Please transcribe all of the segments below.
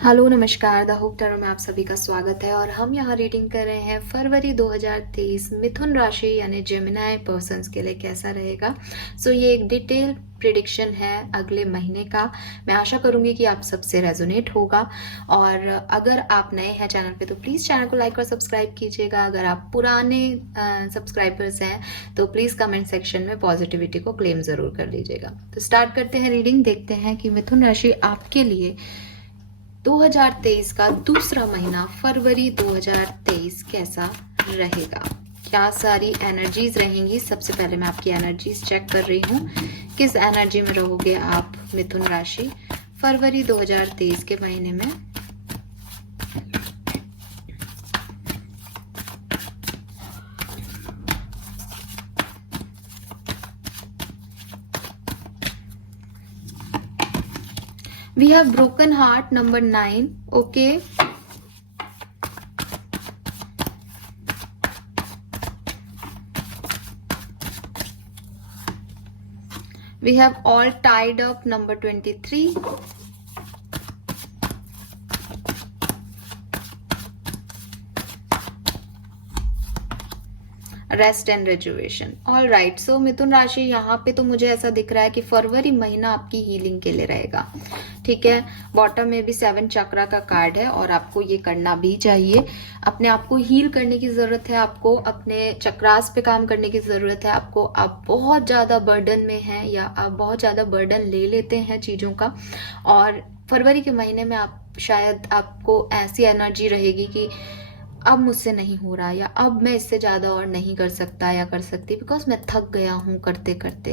Hello नमस्कार, the hope tarot में आप सभी का स्वागत है और हम यहाँ रीडिंग कर रहे हैं फरवरी 2023 मिथुन राशि यानी जेमिनाई पर्सन्स के लिए कैसा रहेगा। ये एक डिटेल प्रिडिक्शन है अगले महीने का। मैं आशा करूंगी कि आप सबसे रेजोनेट होगा और अगर आप नए हैं चैनल पे तो प्लीज़ चैनल को लाइक और सब्सक्राइब कीजिएगा। अगर आप पुराने सब्सक्राइबर्स हैं तो प्लीज़ कमेंट सेक्शन में पॉजिटिविटी को क्लेम ज़रूर कर लीजिएगा। तो स्टार्ट करते हैं रीडिंग, देखते हैं कि मिथुन राशि आपके लिए 2023 का दूसरा महीना फरवरी 2023 कैसा रहेगा, क्या सारी एनर्जीज रहेंगी। सबसे पहले मैं आपकी एनर्जीज चेक कर रही हूँ, किस एनर्जी में रहोगे आप मिथुन राशि फरवरी 2023 के महीने में। We have broken heart number 9. Okay. We have all tied up number 23. Rest and rejuvenation. All right, so मिथुन राशि यहाँ पे तो मुझे ऐसा दिख रहा है कि फरवरी महीना आपकी हीलिंग के लिए रहेगा। ठीक है, बॉटम में भी 7 चक्रा का कार्ड है और आपको ये करना भी चाहिए। अपने आप को हील करने की जरूरत है, आपको अपने चक्रास पे काम करने की जरूरत है। आपको आप बहुत ज्यादा बर्डन में हैं या आप बहुत ज्यादा बर्डन ले लेते हैं चीजों का, और फरवरी के महीने में आप शायद आपको ऐसी एनर्जी रहेगी कि अब मुझसे नहीं हो रहा या अब मैं इससे ज़्यादा और नहीं कर सकता या कर सकती, बिकॉज मैं थक गया हूँ करते करते।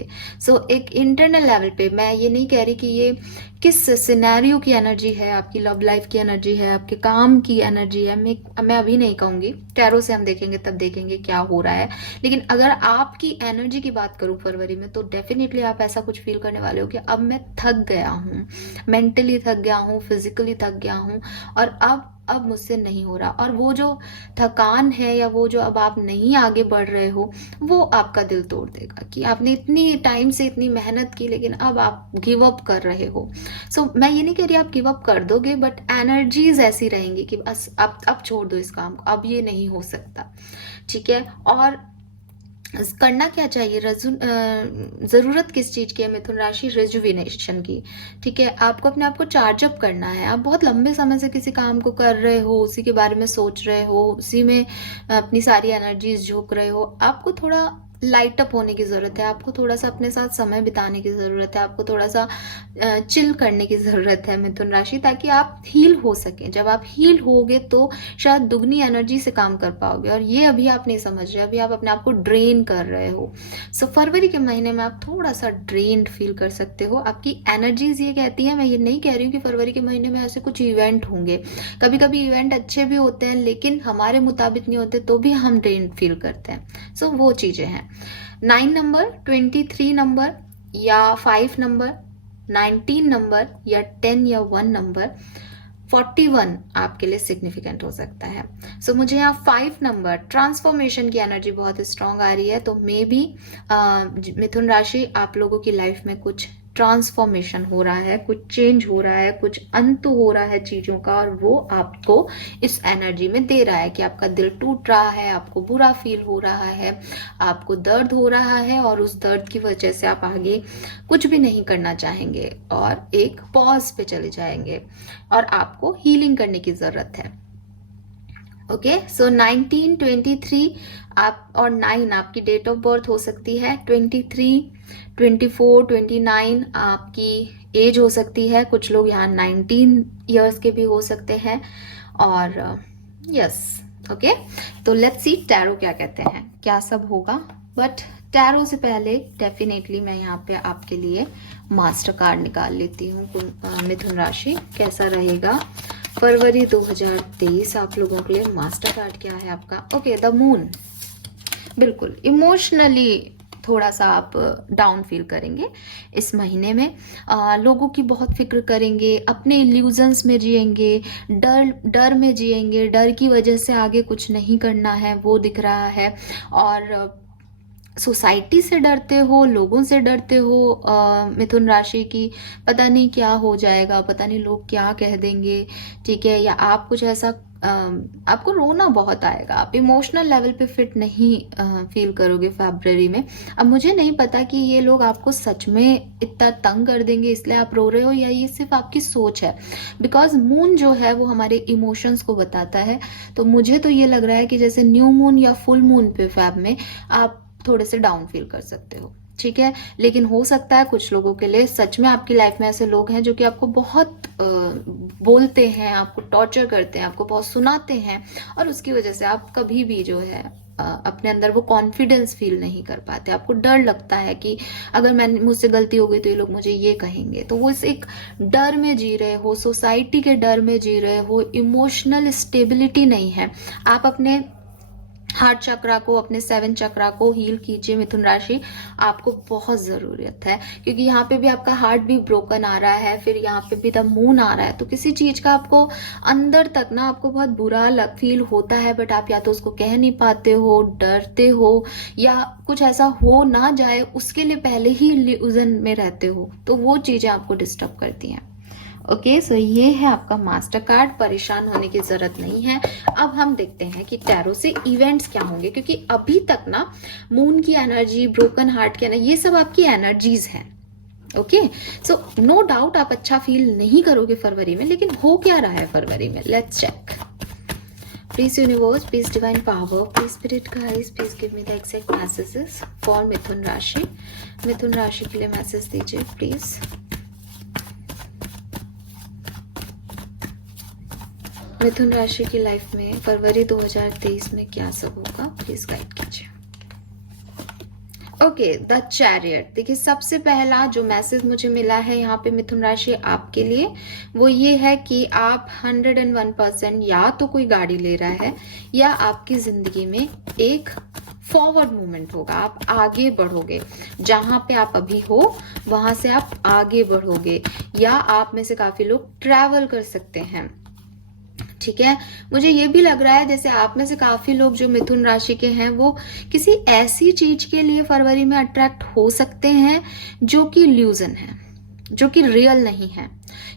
एक इंटरनल लेवल पे, मैं ये नहीं कह रही कि ये किस सिनेरियो की एनर्जी है, आपकी लव लाइफ की एनर्जी है, आपके काम की एनर्जी है, मैं अभी नहीं कहूँगी। टैरो से हम देखेंगे तब देखेंगे क्या हो रहा है। लेकिन अगर आपकी एनर्जी की बात करूँ फरवरी में, तो डेफिनेटली आप ऐसा कुछ फील करने वाले हो कि अब मैं थक गया हूँ, मेंटली थक गया हूँ, फिजिकली थक गया हूँ और अब मुझसे नहीं हो रहा। और वो जो थकान है या वो जो अब आप नहीं आगे बढ़ रहे हो, वो आपका दिल तोड़ देगा कि आपने इतनी टाइम से इतनी मेहनत की लेकिन अब आप गिव अप कर रहे हो। मैं ये नहीं कह रही आप गिव अप कर दोगे, बट एनर्जीज ऐसी रहेंगी कि बस अब छोड़ दो इस काम को, अब ये नहीं हो सकता। ठीक है, और करना क्या चाहिए, जरूरत किस चीज की है मिथुन राशि, रेजुविनेशन की। ठीक है, आपको अपने आप को चार्ज अप करना है। आप बहुत लंबे समय से किसी काम को कर रहे हो, उसी के बारे में सोच रहे हो, उसी में अपनी सारी एनर्जीज झोंक रहे हो। आपको थोड़ा लाइट अप होने की जरूरत है, आपको थोड़ा सा अपने साथ समय बिताने की जरूरत है, आपको थोड़ा सा चिल करने की जरूरत है मिथुन राशि, ताकि आप हील हो सके। जब आप हील होगे तो शायद दुगनी एनर्जी से काम कर पाओगे, और ये अभी आप नहीं समझ रहे, अभी आप अपने आप को ड्रेन कर रहे हो। फरवरी के महीने में आप थोड़ा सा ड्रेन्ड फील कर सकते हो। आपकी एनर्जीज ये कहती है, मैं ये नहीं कह रही हूँ कि फरवरी के महीने में ऐसे कुछ इवेंट होंगे, कभी कभी इवेंट अच्छे भी होते हैं लेकिन हमारे मुताबिक नहीं होते तो भी हम ड्रेन्ड फील करते हैं। वो चीजें हैं। 9 नंबर, 23 नंबर या 5 नंबर, 19 नंबर या 10 या 1 नंबर, 41 आपके लिए सिग्निफिकेंट हो सकता है। मुझे यहाँ 5 नंबर ट्रांसफॉर्मेशन की एनर्जी बहुत स्ट्रांग आ रही है। तो मे बी मिथुन राशि आप लोगों की लाइफ में कुछ ट्रांसफॉर्मेशन हो रहा है, कुछ चेंज हो रहा है, कुछ अंत हो रहा है चीजों का, और वो आपको इस एनर्जी में दे रहा है कि आपका दिल टूट रहा है, आपको बुरा फील हो रहा है, आपको दर्द हो रहा है, और उस दर्द की वजह से आप आगे कुछ भी नहीं करना चाहेंगे और एक पॉज पे चले जाएंगे और आपको हीलिंग करने की जरूरत है। ओके, 19, 23 आप और 9 आपकी डेट ऑफ बर्थ हो सकती है। 23, 24, 29 आपकी एज हो सकती है। कुछ लोग यहाँ 19 इयर्स के भी हो सकते हैं। और यस, ओके, तो लेट्स सी टैरो क्या कहते हैं, क्या सब होगा। बट टैरो से पहले डेफिनेटली मैं यहाँ पे आपके लिए मास्टर कार्ड निकाल लेती हूँ। मिथुन राशि कैसा रहेगा फरवरी 2023 आप लोगों के लिए। मास्टर कार्ड क्या है आपका? Okay, the moon. बिल्कुल इमोशनली थोड़ा सा आप डाउन फील करेंगे इस महीने में। लोगों की बहुत फिक्र करेंगे, अपने इल्यूजन्स में जिएंगे, डर में जिएंगे, डर की वजह से आगे कुछ नहीं करना है वो दिख रहा है। और सोसाइटी से डरते हो, लोगों से डरते हो, मिथुन राशि की पता नहीं क्या हो जाएगा, पता नहीं लोग क्या कह देंगे, ठीक है, या आप कुछ ऐसा आपको रोना बहुत आएगा, आप इमोशनल लेवल पे फिट नहीं फील करोगे फरवरी में। अब मुझे नहीं पता कि ये लोग आपको सच में इतना तंग कर देंगे इसलिए आप रो रहे हो, या ये सिर्फ आपकी सोच है, बिकॉज मून जो है वो हमारे इमोशंस को बताता है। तो मुझे तो ये लग रहा है कि जैसे न्यू मून या फुल मून पे फैब में आप थोड़े से डाउन फील कर सकते हो, ठीक है। लेकिन हो सकता है कुछ लोगों के लिए सच में आपकी लाइफ में ऐसे लोग हैं जो कि आपको बहुत बोलते हैं, आपको टॉर्चर करते हैं, आपको बहुत सुनाते हैं, और उसकी वजह से आप कभी भी जो है अपने अंदर वो कॉन्फिडेंस फील नहीं कर पाते। आपको डर लगता है कि अगर मैं मुझसे गलती हो गई तो ये लोग मुझे ये कहेंगे। तो वो इस एक डर में जी रहे हो, सोसाइटी के डर में जी रहे हो, इमोशनल स्टेबिलिटी नहीं है। आप अपने हार्ट चक्रा को, अपने 7 चक्रा को हील कीजिए मिथुन राशि, आपको बहुत जरूरत है, क्योंकि यहाँ पे भी आपका हार्ट भी ब्रोकन आ रहा है, फिर यहाँ पे भी द मून आ रहा है। तो किसी चीज का आपको अंदर तक ना आपको बहुत बुरा फील होता है, बट आप या तो उसको कह नहीं पाते हो, डरते हो, या कुछ ऐसा हो ना जाए उसके लिए पहले ही इल्यूजन में रहते हो, तो वो चीजें आपको डिस्टर्ब करती हैं। ओके, सो ये है आपका मास्टर कार्ड, परेशान होने की जरूरत नहीं है। अब हम देखते हैं कि टैरो से इवेंट्स क्या होंगे, क्योंकि अभी तक ना मून की एनर्जी, ब्रोकन हार्ट की एनर्जी, ये सब आपकी एनर्जीज हैं। ओके, सो नो डाउट आप अच्छा फील नहीं करोगे फरवरी में, लेकिन हो क्या रहा है फरवरी में, let's check. Please universe, please divine power, please spirit guides, please give me the exact messages for मिथुन राशि। मिथुन राशि के लिए मैसेज दीजिए प्लीज। मिथुन राशि की लाइफ में फरवरी 2023 में क्या सब होगा, प्लीज गाइड कीजिए। Okay, the chariot. देखिए, सबसे पहला जो मैसेज मुझे मिला है यहाँ पे मिथुन राशि आपके लिए, वो ये है कि आप 101% या तो कोई गाड़ी ले रहा है, या आपकी जिंदगी में एक फॉरवर्ड मूवमेंट होगा, आप आगे बढ़ोगे। जहां पे आप अभी हो वहां से आप आगे बढ़ोगे, या आप में से काफी लोग ट्रैवल कर सकते हैं, ठीक है। मुझे ये भी लग रहा है जैसे आप में से काफी लोग जो मिथुन राशि के हैं वो किसी ऐसी चीज के लिए फरवरी में अट्रैक्ट हो सकते हैं जो कि इल्यूजन है, जो कि रियल नहीं है,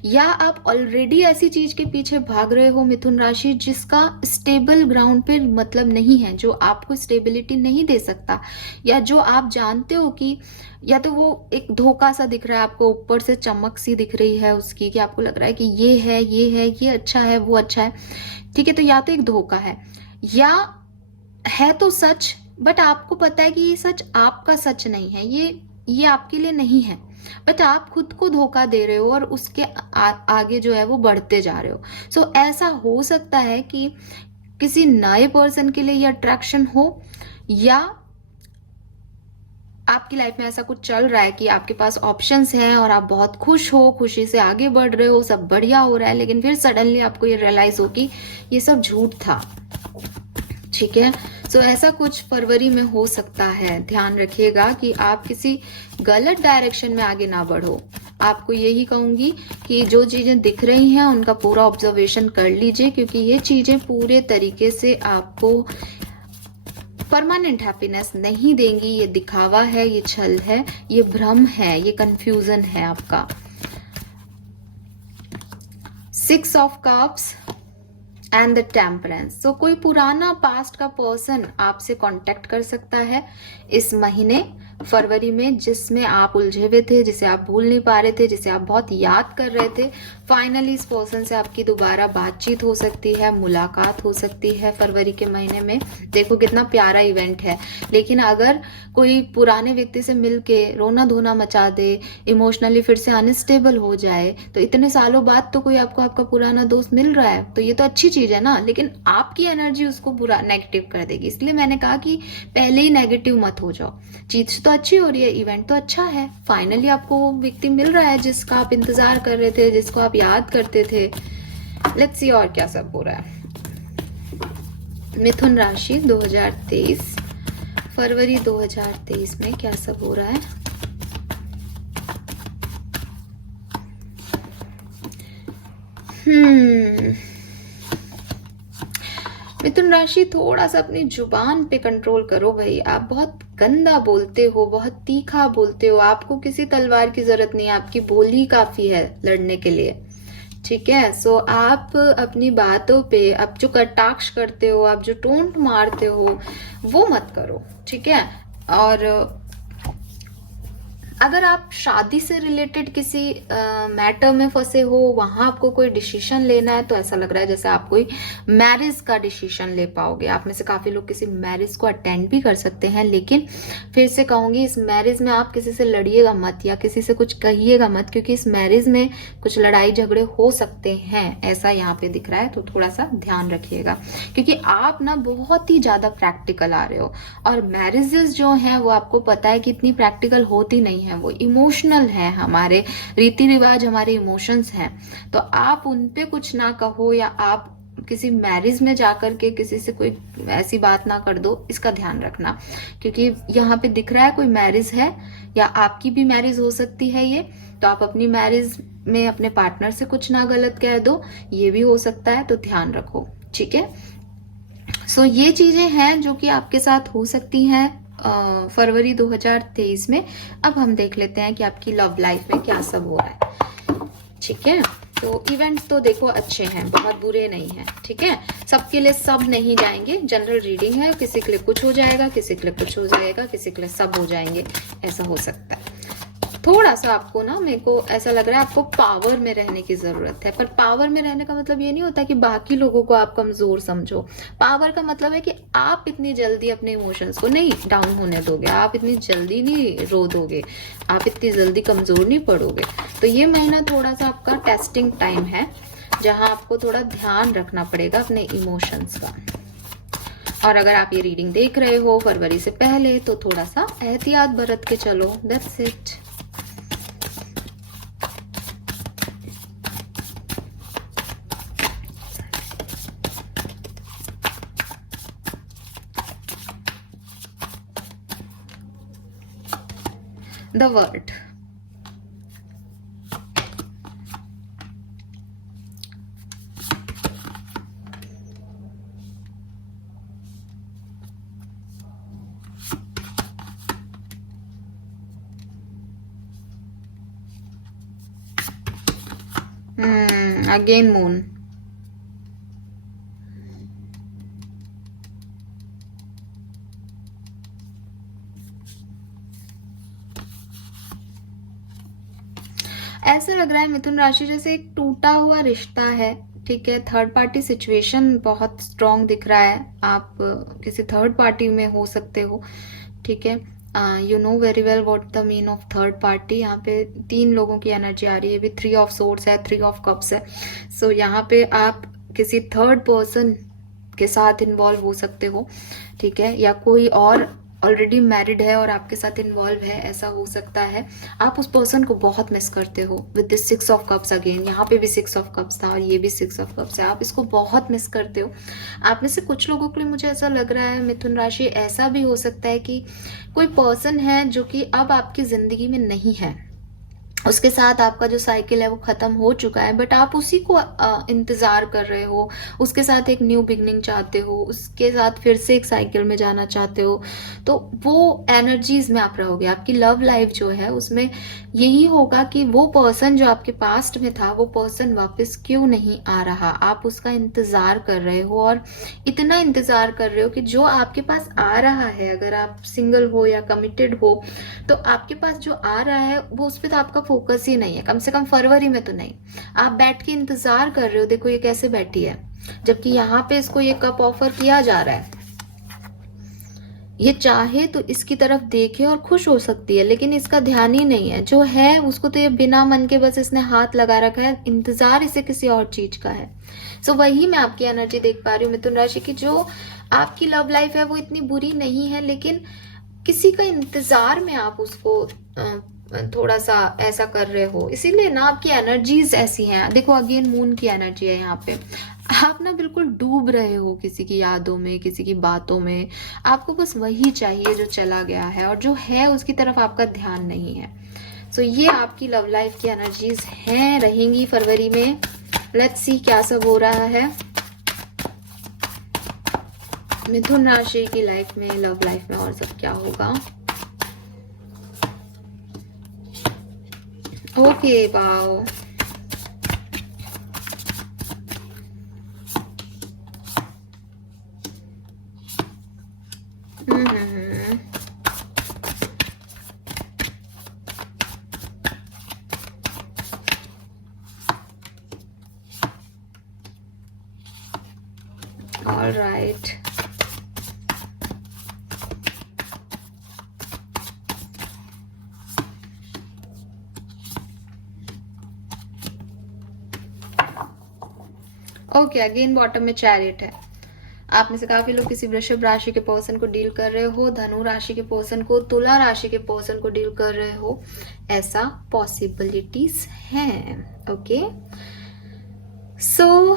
या आप ऑलरेडी ऐसी चीज के पीछे भाग रहे हो मिथुन राशि जिसका स्टेबल ग्राउंड पे मतलब नहीं है, जो आपको स्टेबिलिटी नहीं दे सकता, या जो आप जानते हो कि या तो वो एक धोखा सा दिख रहा है आपको, ऊपर से चमक सी दिख रही है उसकी, कि आपको लग रहा है कि ये है, ये है, ये अच्छा है, वो अच्छा है, ठीक है। तो या तो एक धोखा है, या है तो सच, बट आपको पता है कि ये सच आपका सच नहीं है, ये आपके लिए नहीं है, बट आप खुद को धोखा दे रहे हो और उसके आगे जो है वो बढ़ते जा रहे हो। सो ऐसा हो सकता है कि किसी नए पर्सन के लिए ये अट्रैक्शन हो, या आपकी लाइफ में ऐसा कुछ चल रहा है कि आपके पास ऑप्शंस हैं और आप बहुत खुश हो, खुशी से आगे बढ़ रहे हो, सब बढ़िया हो रहा है, लेकिन फिर सडनली आपको ये रियलाइज हो कि ये सब झूठ था, ठीक है। सो ऐसा कुछ फरवरी में हो सकता है। ध्यान रखिएगा कि आप किसी गलत डायरेक्शन में आगे ना बढ़ो। आपको यही कहूंगी कि जो चीजें दिख रही हैं उनका पूरा ऑब्जर्वेशन कर लीजिए, क्योंकि ये चीजें पूरे तरीके से आपको परमानेंट हैप्पीनेस नहीं देंगी। ये दिखावा है, ये छल है, ये भ्रम है, ये कंफ्यूजन है आपका। 6 of cups and the temperance. तो कोई पुराना पास्ट का पर्सन आपसे कांटेक्ट कर सकता है इस महीने फरवरी में, जिसमें आप उलझे हुए थे, जिसे आप भूल नहीं पा रहे थे, जिसे आप बहुत याद कर रहे थे। फाइनली इस पर्सन से आपकी दोबारा बातचीत हो सकती है, मुलाकात हो सकती है फरवरी के महीने में। देखो कितना प्यारा इवेंट है। लेकिन अगर कोई पुराने व्यक्ति से मिलके रोना धोना मचा दे, इमोशनली फिर से अनस्टेबल हो जाए, तो इतने सालों बाद तो कोई आपको आपका पुराना दोस्त मिल रहा है, तो ये तो अच्छी चीज है ना, लेकिन आपकी एनर्जी उसको बुरा नेगेटिव कर देगी। इसलिए मैंने कहा कि पहले ही नेगेटिव मत हो जाओ। चीज तो अच्छी हो रही है, इवेंट तो अच्छा है, फाइनली आपको वो व्यक्ति मिल रहा है जिसका आप इंतजार कर रहे थे, जिसको आप याद करते थे। लेट्स सी और क्या सब हो रहा है। मिथुन राशि 2023, फरवरी 2023 में क्या सब हो रहा है। मिथुन राशि, थोड़ा सा अपनी जुबान पे कंट्रोल करो भाई। आप बहुत गंदा बोलते हो, बहुत तीखा बोलते हो, आपको किसी तलवार की जरूरत नहीं है, आपकी बोली काफी है लड़ने के लिए, ठीक है। सो आप अपनी बातों पे, आप जो कटाक्ष करते हो, आप जो टोंट मारते हो, वो मत करो, ठीक है। और अगर आप शादी से रिलेटेड किसी मैटर में फंसे हो, वहां आपको कोई डिसीजन लेना है, तो ऐसा लग रहा है जैसे आप कोई मैरिज का डिसीजन ले पाओगे। आप में से काफी लोग किसी मैरिज को अटेंड भी कर सकते हैं, लेकिन फिर से कहूंगी इस मैरिज में आप किसी से लड़िएगा मत या किसी से कुछ कहिएगा मत, क्योंकि इस मैरिज में कुछ लड़ाई झगड़े हो सकते हैं, ऐसा यहाँ पे दिख रहा है। तो थोड़ा सा ध्यान रखिएगा, क्योंकि आप ना बहुत ही ज्यादा प्रैक्टिकल आ रहे हो, और मैरिजेस जो हैं वो आपको पता है कि इतनी प्रैक्टिकल होती नहीं है, वो इमोशनल है, हमारे रीति रिवाज हमारे इमोशंस हैं। तो आप उन पे कुछ ना कहो, या आप किसी मैरिज में जाकर के किसी से कोई ऐसी बात ना कर दो, इसका ध्यान रखना। क्योंकि यहाँ पे दिख रहा है कोई मैरिज है, या आपकी भी मैरिज हो सकती है ये, तो आप अपनी मैरिज में अपने पार्टनर से कुछ ना गलत कह दो, ये भी हो सकता है, तो ध्यान रखो, ठीक है। सो ये चीजें हैं जो कि आपके साथ हो सकती हैं फरवरी 2023 में। अब हम देख लेते हैं कि आपकी लव लाइफ में क्या सब हो रहा है, ठीक है। तो इवेंट्स तो देखो अच्छे हैं, बहुत बुरे नहीं हैं, ठीक है। सबके लिए सब नहीं जाएंगे, जनरल रीडिंग है, किसी के लिए कुछ हो जाएगा, किसी के लिए कुछ हो जाएगा, किसी के लिए सब हो जाएंगे, ऐसा हो सकता है। थोड़ा सा आपको ना, मेरे को ऐसा लग रहा है आपको पावर में रहने की जरूरत है, पर पावर में रहने का मतलब ये नहीं होता कि बाकी लोगों को आप कमजोर समझो। पावर का मतलब है कि आप इतनी जल्दी अपने इमोशंस को नहीं डाउन होने दोगे, आप इतनी जल्दी नहीं रो दोगे, आप इतनी जल्दी कमजोर नहीं पड़ोगे। तो ये महीना थोड़ा सा आपका टेस्टिंग टाइम है, जहां आपको थोड़ा ध्यान रखना पड़ेगा अपने इमोशंस का। और अगर आप ये रीडिंग देख रहे हो फरवरी से पहले, तो थोड़ा सा एहतियात बरत के चलो, that's it. The word. Again moon. ऐसा लग रहा है मिथुन राशि जैसे एक टूटा हुआ रिश्ता है, ठीक है। थर्ड पार्टी सिचुएशन बहुत स्ट्रांग दिख रहा है, आप किसी थर्ड पार्टी में हो सकते हो, ठीक है। You know very well what the mean of third party. यहाँ पे 3 लोगों की एनर्जी आ रही है, भी 3 ऑफ सोर्ड्स है, 3 ऑफ कप्स है। सो यहाँ पे आप किसी थर्ड पर्सन के साथ इन्वॉल्व हो सकते हो, ठीक है, या कोई और ऑलरेडी मैरिड है और आपके साथ इन्वॉल्व है, ऐसा हो सकता है। आप उस पर्सन को बहुत मिस करते हो with this 6 of cups again. यहाँ पे भी 6 ऑफ कप्स था और ये भी 6 ऑफ कप्स है, आप इसको बहुत मिस करते हो। आप में से कुछ लोगों के लिए मुझे ऐसा लग रहा है मिथुन राशि, ऐसा भी हो सकता है कि कोई पर्सन है जो कि अब आपकी जिंदगी में नहीं है, उसके साथ आपका जो साइकिल है वो खत्म हो चुका है, बट आप उसी को इंतजार कर रहे हो, उसके साथ एक न्यू बिगनिंग चाहते हो, उसके साथ फिर से एक साइकिल में जाना चाहते हो। तो वो एनर्जीज में आप रहोगे। आपकी लव लाइफ जो है उसमें यही होगा कि वो पर्सन जो आपके पास्ट में था, वो पर्सन वापस क्यों नहीं आ रहा, आप उसका इंतजार कर रहे हो, और इतना इंतजार कर रहे हो कि जो आपके पास आ रहा है, अगर आप सिंगल हो या कमिटेड हो, तो आपके पास जो आ रहा है वो उस पर तो आपका फोकस ही नहीं है, कम से कम फरवरी में तो नहीं। आप बैठ के इंतजार कर रहे हो, देखो ये कैसे बैठी है, जबकि यहाँ पे इसको ये कप ऑफर किया जा रहा है। ये चाहे तो इसकी तरफ देखे और खुश हो सकती है, लेकिन इसका ध्यान ही नहीं है, जो है उसको तो ये बिना मन के बस इसने हाथ लगा रखा है, इंतजार इसे किसी और चीज का है। सो वही मैं आपकी एनर्जी देख पा रही हूँ मिथुन राशि की, जो आपकी लव लाइफ है वो इतनी बुरी नहीं है, लेकिन किसी का इंतजार में आप उसको थोड़ा सा ऐसा कर रहे हो, इसीलिए ना आपकी एनर्जीज ऐसी हैं। देखो अगेन मून की एनर्जी है यहाँ पे, आप ना बिल्कुल डूब रहे हो किसी की यादों में, किसी की बातों में, आपको बस वही चाहिए जो चला गया है, और जो है उसकी तरफ आपका ध्यान नहीं है। सो ये आपकी लव लाइफ की एनर्जीज हैं, रहेंगी फरवरी में। लेट्स सी क्या सब हो रहा है। मिथुन राशि की लाइफ में, लव लाइफ में और सब क्या होगा? Okay, wow, all right. Okay, again bottom में चैरियट है। आप में से काफी लोग किसी वृषभ राशि के पर्सन को डील कर रहे हो, धनु राशि के पर्सन को, तुला राशि के पर्सन को डील कर रहे हो, ऐसा पॉसिबिलिटीज हैं। ओके, सो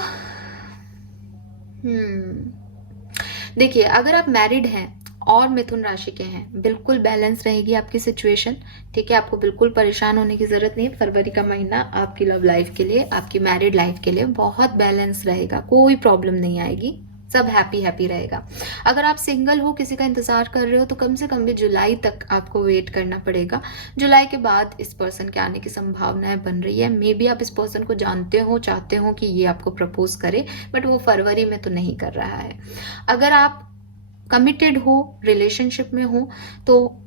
देखिए, अगर आप मैरिड हैं और मिथुन राशि के हैं, बिल्कुल बैलेंस रहेगी आपकी सिचुएशन। ठीक है, आपको बिल्कुल परेशान होने की जरूरत नहीं है। फरवरी का महीना आपकी लव लाइफ के लिए, आपकी मैरिड लाइफ के लिए बहुत बैलेंस रहेगा, कोई प्रॉब्लम नहीं आएगी, सब हैप्पी हैप्पी रहेगा। अगर आप सिंगल हो, किसी का इंतजार कर रहे हो, तो कम से कम भी जुलाई तक आपको वेट करना पड़ेगा। जुलाई के बाद इस पर्सन के आने की संभावनाएं बन रही है। मे बी आप इस पर्सन को जानते हो, चाहते हो कि ये आपको प्रपोज करे, बट वो फरवरी में तो नहीं कर रहा है। अगर आप कमिटेड हो, रिलेशनशिप में हो, तो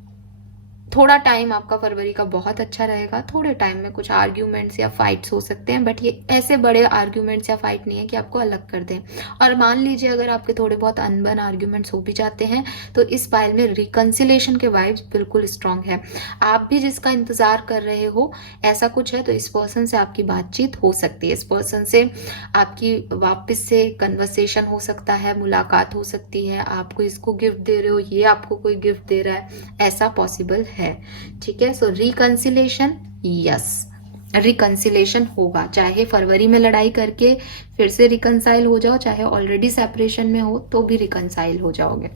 थोड़ा टाइम आपका फरवरी का बहुत अच्छा रहेगा। थोड़े टाइम में कुछ आर्ग्यूमेंट्स या फाइट्स हो सकते हैं, बट ये ऐसे बड़े आर्ग्यूमेंट्स या फाइट नहीं है कि आपको अलग कर दें। और मान लीजिए अगर आपके थोड़े बहुत अनबन आर्ग्यूमेंट्स हो भी जाते हैं, तो इस फाइल में रिकंसिलेशन के वाइब्स बिल्कुल स्ट्रांग है। आप भी जिसका इंतजार कर रहे हो, ऐसा कुछ है, तो इस पर्सन से आपकी बातचीत हो सकती है। इस पर्सन से आपकी वापस से कन्वर्सेशन हो सकता है, मुलाकात हो सकती है। आपको इसको गिफ्ट दे रहे हो, ये आपको कोई गिफ्ट दे रहा है, ऐसा पॉसिबल है। ठीक है, सो रिकंसिलेशन, यस, रिकंसिलेशन होगा। चाहे फरवरी में लड़ाई करके फिर से रिकंसाइल हो जाओ, चाहे ऑलरेडी सेपरेशन में हो तो भी रिकंसाइल हो जाओगे।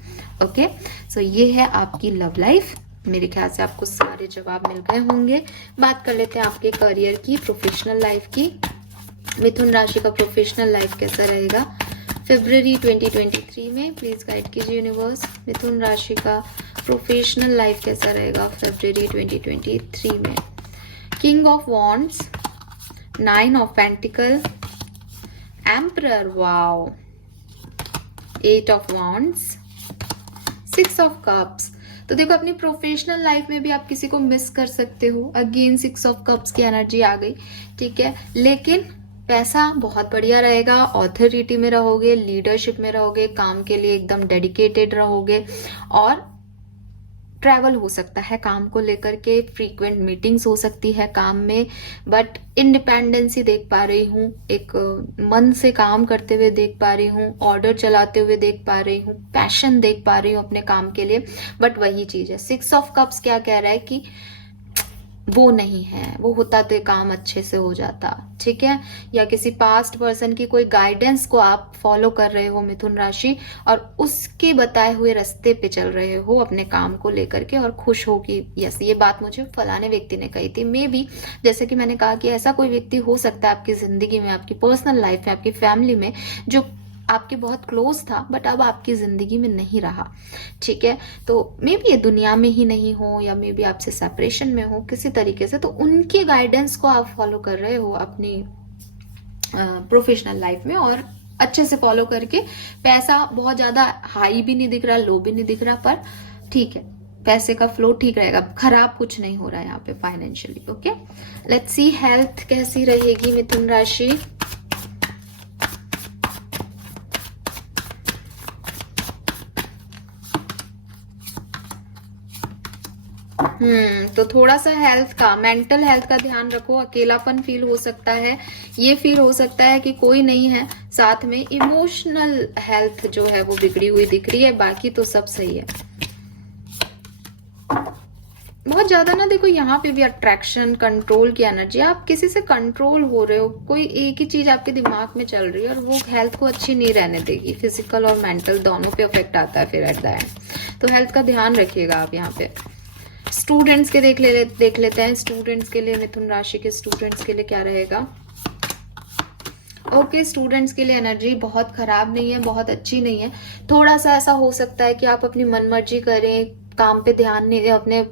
ओके, सो ये है आपकी लव लाइफ। मेरे ख्याल से आपको सारे जवाब मिल गए होंगे। बात कर लेते हैं आपके करियर की, प्रोफेशनल लाइफ की। मिथुन राशि का प्रोफेशनल लाइफ कैसा रहेगा फरवरी 2023 में? प्लीज गाइड कीजिए यूनिवर्स। मिथुन राशि का प्रोफेशनल लाइफ कैसा रहेगा फरवरी 2023 में? King of wands, 9 of pentacle, emperor, wow, 8 of wands, 6 of cups. तो देखो, अपनी प्रोफेशनल लाइफ में भी आप किसी को मिस कर सकते हो। अगेन 6 ऑफ कप्स की एनर्जी आ गई। ठीक है, लेकिन पैसा बहुत बढ़िया रहेगा, ऑथोरिटी में रहोगे, लीडरशिप में रहोगे, काम के लिए एकदम डेडिकेटेड रहोगे, और ट्रैवल हो सकता है काम को लेकर के, फ्रीक्वेंट मीटिंग्स हो सकती है काम में, बट इंडिपेंडेंसी देख पा रही हूँ, एक मन से काम करते हुए देख पा रही हूँ, ऑर्डर चलाते हुए देख पा रही हूँ, पैशन देख पा रही हूँ अपने काम के लिए। बट वही चीज है, 6 ऑफ कप्स क्या कह रहा है कि वो नहीं है, वो होता तो काम अच्छे से हो जाता। ठीक है, या किसी पास्ट पर्सन की कोई गाइडेंस को आप फॉलो कर रहे हो मिथुन राशि, और उसके बताए हुए रास्ते पे चल रहे हो अपने काम को लेकर के, और खुश हो कि यस, ये बात मुझे फलाने व्यक्ति ने कही थी। मे बी जैसे कि मैंने कहा कि ऐसा कोई व्यक्ति हो सकता है आपकी जिंदगी में, आपकी पर्सनल लाइफ में, आपकी फैमिली में, जो आपके बहुत क्लोज था बट अब आपकी जिंदगी में नहीं रहा। ठीक है, तो मे बी ये दुनिया में ही नहीं हो, या मे बी आपसे सेपरेशन में हो किसी तरीके से, तो उनके गाइडेंस को आप फॉलो कर रहे हो अपनी प्रोफेशनल लाइफ में, और अच्छे से फॉलो करके पैसा बहुत ज्यादा हाई भी नहीं दिख रहा, लो भी नहीं दिख रहा, पर ठीक है, पैसे का फ्लो ठीक रहेगा, खराब कुछ नहीं हो रहा है यहाँ पे financially. Okay, let's see health कैसी रहेगी मिथुन राशि। तो थोड़ा सा हेल्थ का, मेंटल हेल्थ का ध्यान रखो। अकेलापन फील हो सकता है, ये फील हो सकता है कि कोई नहीं है साथ में। इमोशनल हेल्थ जो है वो बिगड़ी हुई दिख रही है, बाकी तो सब सही है। बहुत ज्यादा ना देखो, यहाँ पे भी अट्रैक्शन, कंट्रोल की एनर्जी, आप किसी से कंट्रोल हो रहे हो, कोई एक ही चीज आपके दिमाग में चल रही है, और वो हेल्थ को अच्छी नहीं रहने देगी। फिजिकल और मेंटल दोनों पे इफेक्ट आता है फिर एट द एंड। तो हेल्थ का ध्यान रखिएगा आप यहाँ पे। स्टूडेंट्स के देख लेते हैं। स्टूडेंट्स के लिए, मिथुन राशि के स्टूडेंट्स के लिए क्या रहेगा? ओके, स्टूडेंट्स के लिए एनर्जी बहुत खराब नहीं है, बहुत अच्छी नहीं है। थोड़ा सा ऐसा हो सकता है कि आप अपनी मनमर्जी करें, काम पे ध्यान नहीं दें, अपने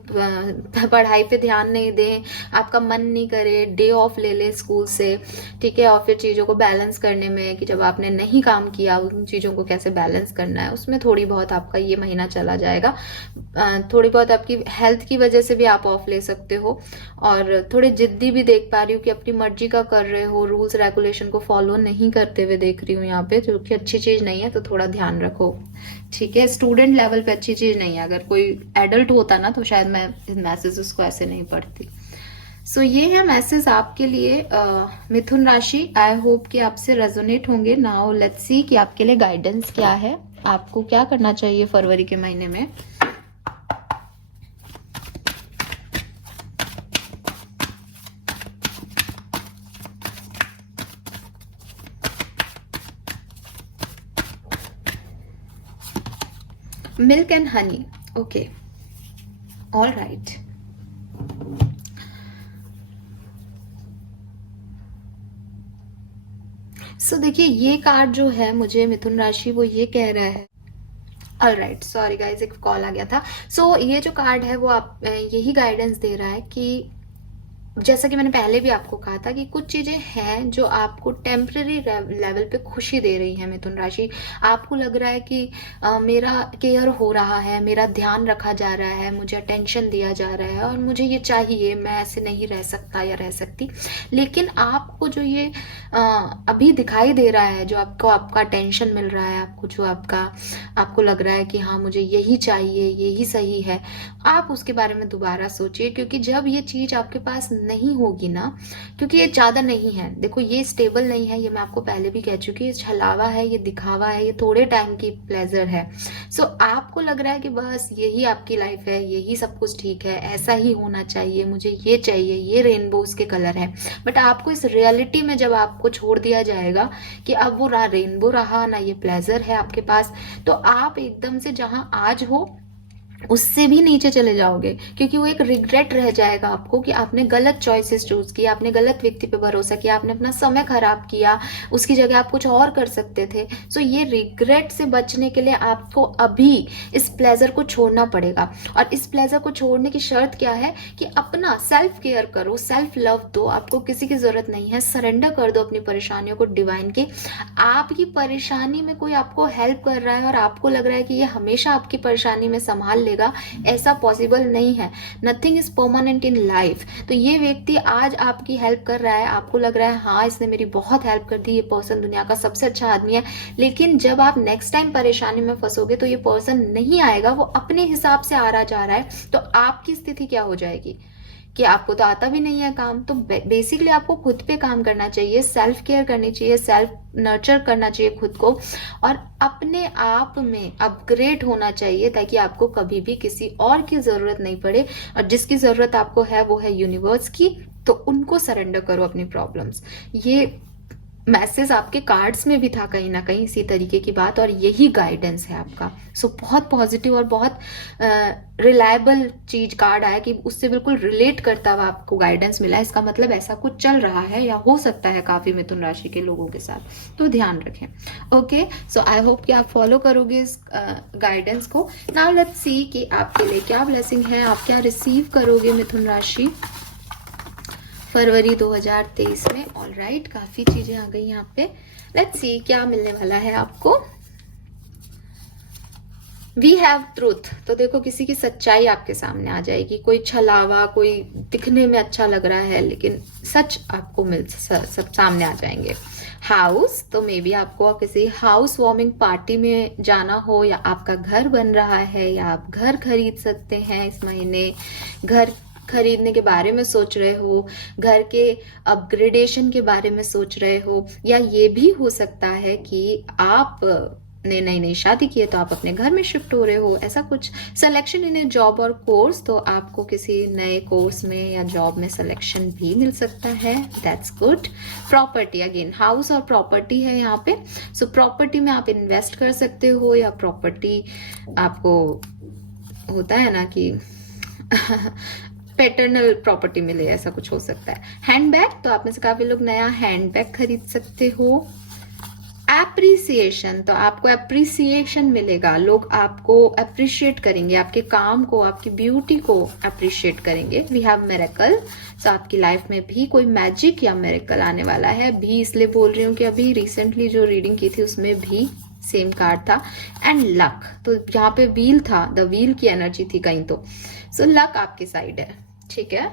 पढ़ाई पे ध्यान नहीं दें, आपका मन नहीं करे, डे ऑफ ले ले स्कूल से, ठीक है। और फिर चीज़ों को बैलेंस करने में कि जब आपने नहीं काम किया उन चीज़ों को कैसे बैलेंस करना है, उसमें थोड़ी बहुत आपका ये महीना चला जाएगा। थोड़ी बहुत आपकी हेल्थ की वजह से भी आप ऑफ ले सकते हो। और थोड़े जिद्दी भी देख पा रही हूँ कि अपनी मर्जी का कर रहे हो, रूल्स रेगुलेशन को फॉलो नहीं करते हुए देख रही हूँ यहाँ पे, जो कि अच्छी चीज़ नहीं है, तो थोड़ा ध्यान रखो, ठीक है। स्टूडेंट लेवल पे अच्छी चीज़ नहीं है। अगर कोई एडल्ट होता ना तो शायद मैं मैसेज उसको ऐसे नहीं पढ़ती। सो ये है मैसेज आपके लिए मिथुन राशि। आई होप कि आपसे रेजोनेट होंगे। नाउ लेट्स सी कि आपके लिए गाइडेंस क्या है, आपको क्या करना चाहिए फरवरी के महीने में। Milk and honey, okay, all right. So देखिए, ये कार्ड जो है मुझे मिथुन राशि वो ये कह रहा है, ऑल राइट, सॉरी गाइज, एक कॉल आ गया था। सो ये जो कार्ड है वो आप यही गाइडेंस दे रहा है कि जैसा कि मैंने पहले भी आपको कहा था कि कुछ चीजें हैं जो आपको टेम्पररी लेवल पे खुशी दे रही है मिथुन राशि। आपको लग रहा है कि मेरा केयर हो रहा है, मेरा ध्यान रखा जा रहा है, मुझे अटेंशन दिया जा रहा है और मुझे ये चाहिए, मैं ऐसे नहीं रह सकता या रह सकती। लेकिन आपको जो ये अभी दिखाई दे रहा है, जो आपको आपका अटेंशन मिल रहा है, आपको जो आपको लग रहा है कि हाँ मुझे यही चाहिए, यही सही है, आप उसके बारे में दोबारा सोचिए। क्योंकि जब ये चीज आपके पास नहीं होगी ना, क्योंकि ये ज्यादा नहीं है, देखो ये स्टेबल नहीं है, ये मैं आपको पहले भी कह चुकी हूँ, ये छलावा है, ये दिखावा है, ये थोड़े टाइम की प्लेजर है। सो आपको लग रहा है कि बस यही आपकी लाइफ है, यही सब कुछ ठीक है, ऐसा ही होना चाहिए, मुझे ये चाहिए, ये रेनबोज के कलर है। बट आपको इस रियलिटी में जब आपको छोड़ दिया जाएगा कि अब वो रेनबो रहा ना, ये प्लेजर है आपके पास, तो आप एकदम से जहां आज हो उससे भी नीचे चले जाओगे। क्योंकि वो एक रिग्रेट रह जाएगा आपको कि आपने गलत चॉइसेस चूज किया, आपने गलत व्यक्ति पे भरोसा किया, आपने अपना समय खराब किया, उसकी जगह आप कुछ और कर सकते थे। सो ये रिग्रेट से बचने के लिए आपको अभी इस प्लेजर को छोड़ना पड़ेगा। और इस प्लेजर को छोड़ने की शर्त क्या है कि अपना सेल्फ केयर करो, सेल्फ लव दो, आपको किसी की जरूरत नहीं है, सरेंडर कर दो अपनी परेशानियों को डिवाइन के। आपकी परेशानी में कोई आपको हेल्प कर रहा है और आपको लग रहा है कि ये हमेशा आपकी परेशानी में संभाल लेगा, ऐसा पॉसिबल नहीं है। Nothing is permanent in life. तो ये व्यक्ति आज आपकी हेल्प कर रहा है, आपको लग रहा है हाँ इसने मेरी बहुत हेल्प कर दी, ये पर्सन दुनिया का सबसे अच्छा आदमी है। लेकिन जब आप नेक्स्ट टाइम परेशानी में फंसोगे तो ये पर्सन नहीं आएगा, वो अपने हिसाब से आ रहा जा रहा है। तो आपकी स्थिति क्या हो जाएगी कि आपको तो आता भी नहीं है काम। तो बेसिकली आपको खुद पे काम करना चाहिए, सेल्फ केयर करनी चाहिए, सेल्फ नर्चर करना चाहिए खुद को, और अपने आप में अपग्रेड होना चाहिए ताकि आपको कभी भी किसी और की जरूरत नहीं पड़े। और जिसकी जरूरत आपको है वो है यूनिवर्स की, तो उनको सरेंडर करो अपनी प्रॉब्लम्स। ये मैसेज आपके कार्ड्स में भी था कहीं ना कहीं इसी तरीके की बात, और यही गाइडेंस है आपका। सो बहुत पॉजिटिव और बहुत रिलायबल चीज कार्ड आया कि उससे बिल्कुल रिलेट करता हुआ आपको गाइडेंस मिला। इसका मतलब ऐसा कुछ चल रहा है या हो सकता है काफी मिथुन राशि के लोगों के साथ, तो ध्यान रखें। ओके, सो आई होप कि आप फॉलो करोगे इस गाइडेंस को। नाउ लेट्स सी कि आपके लिए क्या ब्लेसिंग है, आप क्या रिसीव करोगे मिथुन राशि फरवरी 2023 में। ऑल राइट, काफी चीजें आ गई यहाँ पे। लेट्स सी क्या मिलने वाला है आपको। वी हैव ट्रूथ, तो देखो किसी की सच्चाई आपके सामने आ जाएगी, कोई छलावा, कोई दिखने में अच्छा लग रहा है लेकिन सच आपको सब सामने आ जाएंगे। हाउस, तो मे बी आपको किसी हाउस वार्मिंग पार्टी में जाना हो, या आपका घर बन रहा है, या आप घर खरीद सकते हैं इस महीने। घर खरीदने के बारे में सोच रहे हो, घर के अपग्रेडेशन के बारे में सोच रहे हो, या ये भी हो सकता है कि आप ने नई शादी की है तो आप अपने घर में शिफ्ट हो रहे हो, ऐसा कुछ। सिलेक्शन इन ए जॉब और कोर्स, तो आपको किसी नए कोर्स में या जॉब में सिलेक्शन भी मिल सकता है, that's good. Property, again house और प्रॉपर्टी है यहाँ पे। सो प्रॉपर्टी में आप इन्वेस्ट कर सकते हो, या प्रॉपर्टी आपको होता है ना कि पैटर्नल प्रॉपर्टी मिले, ऐसा कुछ हो सकता है। हैंडबैग, तो आप में से काफी लोग नया हैंडबैग खरीद सकते हो। एप्रिसिएशन, तो आपको एप्रिसिएशन मिलेगा, लोग आपको अप्रिशिएट करेंगे, आपके काम को, आपकी ब्यूटी को अप्रिशिएट करेंगे। वी हैव मिरेकल, तो आपकी लाइफ में भी कोई मैजिक या मिरेकल आने वाला है। भी इसलिए बोल रही हूँ कि अभी रिसेंटली जो रीडिंग की थी उसमें भी सेम कार्ड था। एंड लक, तो यहाँ पे व्हील था, द व्हील की एनर्जी थी कहीं तो। सो लक आपकी साइड है, ठीक है,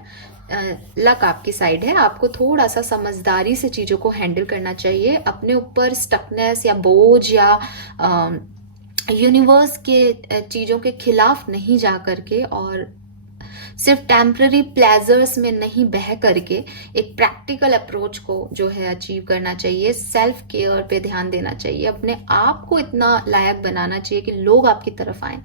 लक आपकी साइड है। आपको थोड़ा सा समझदारी से चीजों को हैंडल करना चाहिए, अपने ऊपर स्टकनेस या बोझ या यूनिवर्स के चीजों के खिलाफ नहीं जा करके और सिर्फ टेम्पररी प्लेजर्स में नहीं बह करके एक प्रैक्टिकल अप्रोच को जो है अचीव करना चाहिए। सेल्फ केयर पे ध्यान देना चाहिए, अपने आप को इतना लायक बनाना चाहिए कि लोग आपकी तरफ आए।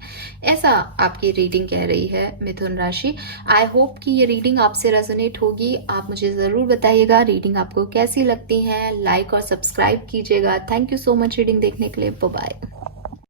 ऐसा आपकी रीडिंग कह रही है मिथुन राशि। आई होप कि ये रीडिंग आपसे रेजोनेट होगी। आप मुझे जरूर बताइएगा रीडिंग आपको कैसी लगती है। लाइक और सब्सक्राइब कीजिएगा। Thank you so much reading देखने के लिए। Bye bye.